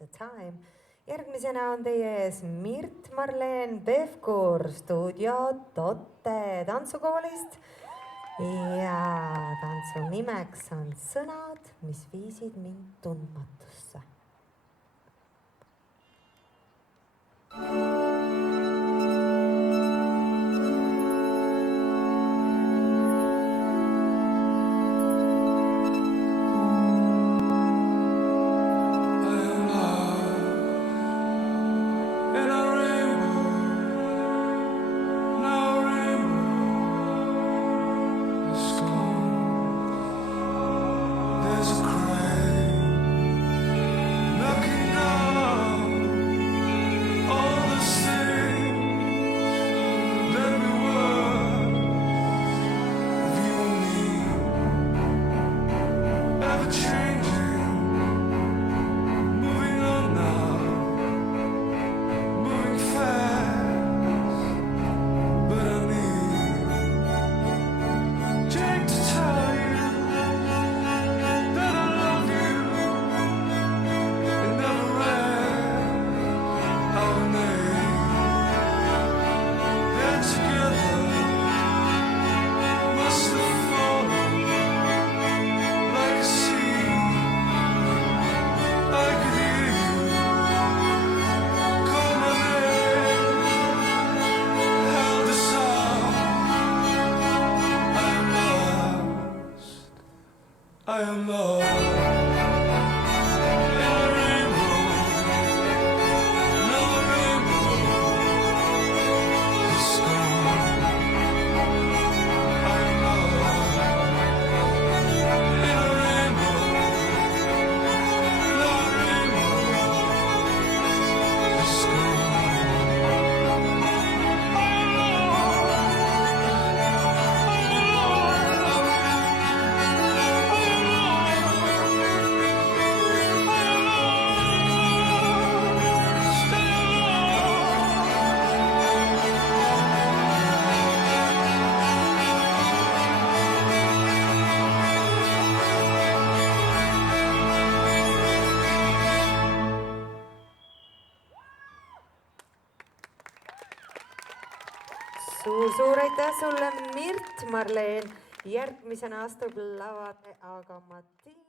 the time. Järgmisena on teie ees Mirt-Marleen Pevkur stuudio Totte tantsukoolist ja tantsu nimeks on Sõnad, mis viisid mind tundmatusse. I am lost. Suur aitäh sulle, Mirt-Marleen. Järgmisena astub lavale aga Mati.